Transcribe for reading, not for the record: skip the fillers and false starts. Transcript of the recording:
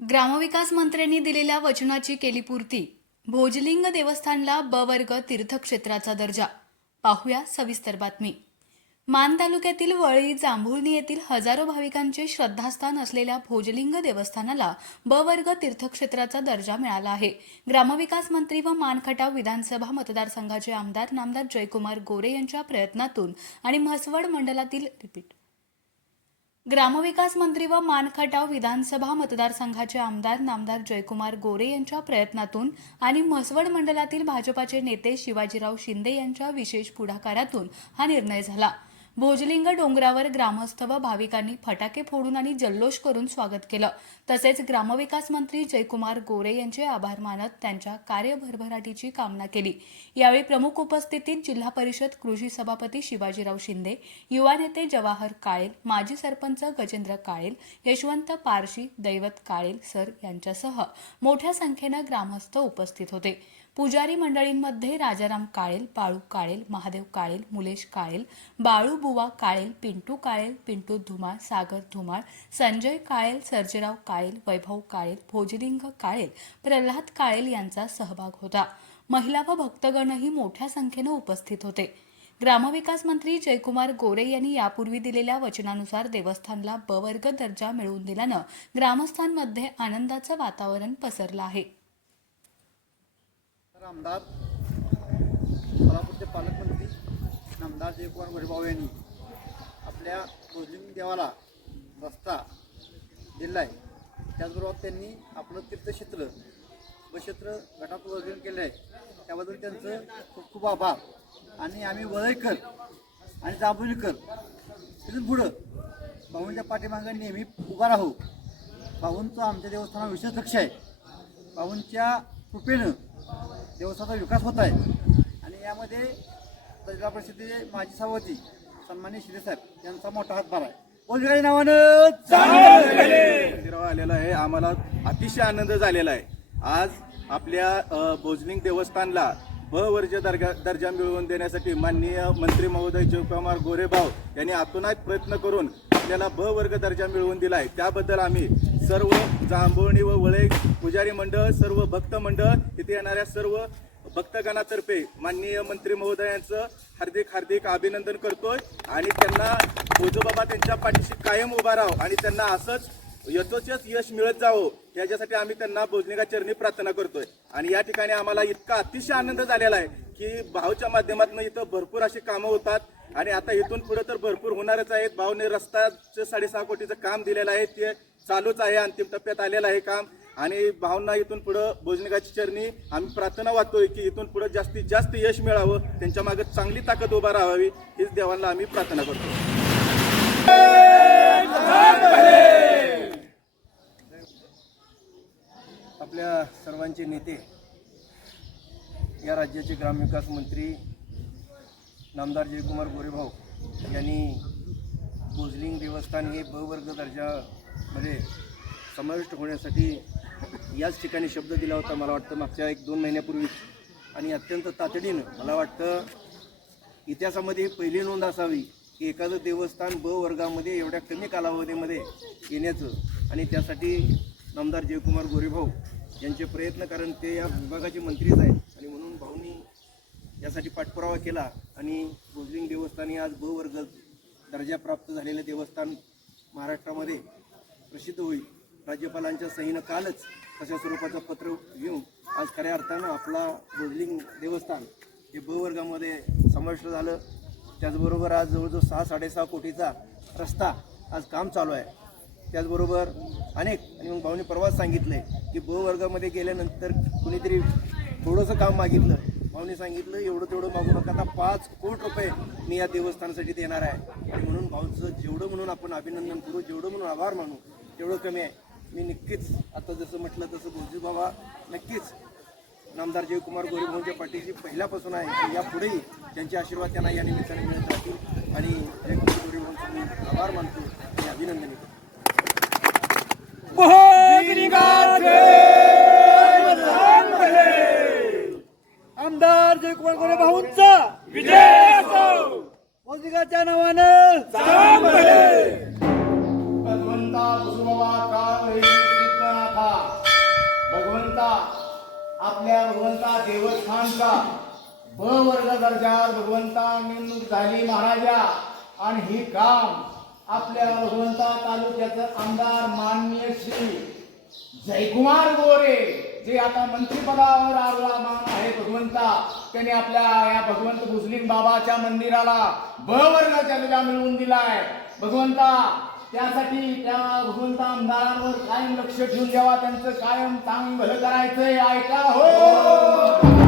ग्रामविकास मंत्र्यांनी दिलेल्या वचनाची केली पूर्ती. भोजलिंग देवस्थानला ब वर्ग तीर्थक्षेत्राचा दर्जा. पाहूया सविस्तर बातमी. मान तालुक्यातील वळी जांभुळणी येथील हजारो भाविकांचे श्रद्धास्थान असलेल्या भोजलिंग देवस्थानाला ब वर्ग तीर्थक्षेत्राचा दर्जा मिळाला आहे. ग्रामविकास मंत्री व मानखटाव विधानसभा मतदारसंघाचे आमदार नामदार जयकुमार गोरे यांच्या प्रयत्नातून आणि म्हसवड मंडलातील ग्रामविकास मंत्री व मानखटाव विधानसभा मतदारसंघाचे आमदार नामदार जयकुमार गोरे यांच्या प्रयत्नातून आणि म्हसवड मंडलातील भाजपाचे नेते शिवाजीराव शिंदे यांच्या विशेष पुढाकारातून हा निर्णय झाला. भोजलिंग डोंगरावर ग्रामस्थ व भाविकांनी फटाके फोडून आणि जल्लोष करून स्वागत केलं. तसेच ग्रामविकास मंत्री जयकुमार गोरे यांचे आभार मानत त्यांच्या कार्यभरभराटीची कामना केली. यावेळी प्रमुख उपस्थितीत जिल्हा परिषद कृषी सभापती शिवाजीराव शिंदे, युवा नेते जवाहर काळेल, माजी सरपंच गजेंद्र काळेल, यशवंत पारशी, दैवत काळेल सर यांच्यासह मोठ्या संख्येनं ग्रामस्थ उपस्थित होते. पुजारी मंडळींमध्ये राजाराम काळेल, बाळू काळेल, महादेव काळेल, मुलेश काळेल, बाळू बुवा काळेल, पिंटू काळेल, पिंटू धुमाळ, सागर धुमाळ, संजय काळेल, सर्जेराव काळेल, वैभव काळेल, भोजलिंग काळेल, प्रल्हाद काळेल यांचा सहभाग होता. महिला व भक्तगणही मोठ्या संख्येनं उपस्थित होते. ग्रामविकास मंत्री जयकुमार गोरे यांनी यापूर्वी दिलेल्या वचनानुसार देवस्थानला ब वर्ग दर्जा मिळवून दिल्यानं ग्रामस्थांमध्ये आनंदाचं वातावरण पसरलं आहे. आमदार सोलापूरचे पालकमंत्री नामदार जयकुमार गोरेभाऊ यांनी आपल्या भोजलिंग देवाला रस्ता दिला आहे. त्याचबरोबर त्यांनी आपलं तीर्थक्षेत्र उपक्षेत्र गटात वर्गण केलं आहे. त्याबद्दल त्यांचं खूप खूप आभार. आणि आम्ही वळईकर आणि जांभुळीकर तिथून पुढं भाऊंच्या पाठीमागं नेहमी उभा राहू. भाऊंचं आमच्या देवस्थानावर विशेष लक्ष आहे. भाऊंच्या कृपेनं देवस्थानाचा विकास होत आहे. आणि यामध्ये जिल्हा परिषदेचे माजी सभापती सन्माननीय शिंदेसाहेब यांचा मोठा हातभार आहे. बोलगाई नावानं मंदिरावर आलेला आहे. आम्हाला अतिशय आनंद झालेला आहे. आज आपल्या भोजलिंग देवस्थानला ब वर्ग दर्जा मिळवून देण्यासाठी माननीय मंत्री महोदय जयकुमार गोरेभाऊ यांनी आतोनात प्रयत्न करून आपल्याला ब वर्ग दर्जा मिळवून दिला आहे. त्याबद्दल आम्ही सर्व जांभुळणी व वळे पुजारी मंडळ, सर्व भक्त मंडळ, इथे येणाऱ्या सर्व भक्तगणातर्फे माननीय मंत्री महोदयांचं हार्दिक अभिनंदन करतोय. आणि त्यांना भोजोबाबा त्यांच्या पाठीशी कायम उभा राहावं आणि त्यांना असंच यथोचित यश मिळत जावं याच्यासाठी आम्ही त्यांना भोजलिंगा चरणी प्रार्थना करतोय. आणि या ठिकाणी आम्हाला इतका अतिशय आनंद झालेला आहे की भाऊच्या माध्यमातून इथं भरपूर अशी कामं होतात आणि आता इथून पुढे तर भरपूर होणारच आहेत. भाऊने रस्त्याचं 6.5 कोटीचं काम दिलेलं आहे, ते चालूच आहे, अंतिम टप्प्यात आलेलं आहे काम. आणि भाऊंना इथून पुढं भोजलिंगाची चरणी आम्ही प्रार्थना वाटतोय की इथून पुढे जास्तीत जास्त यश मिळावं, त्यांच्या मागे चांगली ताकद उभा राहावी, हीच देवांना आम्ही प्रार्थना करतो. आपल्या सर्वांचे नेते, या राज्याचे ग्रामविकास मंत्री नामदार जयकुमार गोरेभाऊ यांनी भोजलिंग देवस्थान हे ब वर्ग दर्जामध्ये समाविष्ट होण्यासाठी याच ठिकाणी शब्द दिला होता. मला वाटतं मागच्या 1-2 महिन्यापूर्वीच. आणि अत्यंत तातडीनं मला वाटतं इतिहासामध्ये पहिली नोंद असावी की एखादं देवस्थान ब वर्गामध्ये एवढ्या कमी कालावधीमध्ये येण्याचं. आणि त्यासाठी नामदार जयकुमार गोरेभाऊ यांचे प्रयत्न, कारण ते या विभागाचे मंत्रीच आहेत आणि म्हणून भाऊंनी यासाठी पाठपुरावा केला. आणि भोजलिंग देवस्थान हे आज ब वर्ग दर्जा प्राप्त झालेलं देवस्थान महाराष्ट्रामध्ये प्रसिद्ध होईल. राज्यपालांच्या सहीनं कालच तशा स्वरूपाचं पत्र घेऊन आज खऱ्या अर्थानं आपला भोजलिंग देवस्थान हे ब वर्गामध्ये समाविष्ट झालं. त्याचबरोबर आज जवळजवळ 6-6.5 कोटीचा रस्ता आज काम चालू आहे. त्याचबरोबर अनेक, आणि मग भाऊनी परवाच सांगितलं आहे की ब वर्गामध्ये गेल्यानंतर कुणीतरी थोडंसं काम मागितलं. भाऊनी सांगितलं एवढं तेवढं मागू नका, आता 5 कोटी रुपये मी या देवस्थानासाठी देणार आहे. आणि म्हणून भाऊंचं जेवढं म्हणून आपण अभिनंदन करू, जेवढं म्हणून आभार मानू तेवढं कमी आहे. मी नक्कीच आता जसं म्हटलं तसं भोजूबाबा नक्कीच नामदार जयकुमार गोरेभाऊंच्या पाठीशी पहिल्यापासून आहे. यापुढेही त्यांचे आशीर्वाद त्यांना या निमित्ताने मिळत राहतील. आणि जयकुमार गोरेभाऊंचं मी आभार मानतो आणि अभिनंदन करतो. आमदार जयकुमार गोरेभाऊंचा विजय असो. भोजलिंगाच्या नावानं भगवंता वसुबाबा काळ सिद्धनाथा आपल्या भगवंता देवस्थानचा ब वर्ग दर्जावर भगवंता नेमणूक झाली महाराजा. आणि ही काम आपल्या भगवंता तालुक्याचं आमदार माननीय श्री जयकुमार गोरे जे आता मंत्रिपदावर आला मान आहे भगवंता, त्याने आपल्या या भगवंत भुजलिंग बाबाच्या मंदिराला ब वर्गाचा दर्जा मिळवून दिलाय भगवंता. त्यासाठी त्या भगवंता आमदारांवर कायम लक्ष ठेवून द्यावा, त्यांचं कायम चांगलं करायचंय. ऐका हो.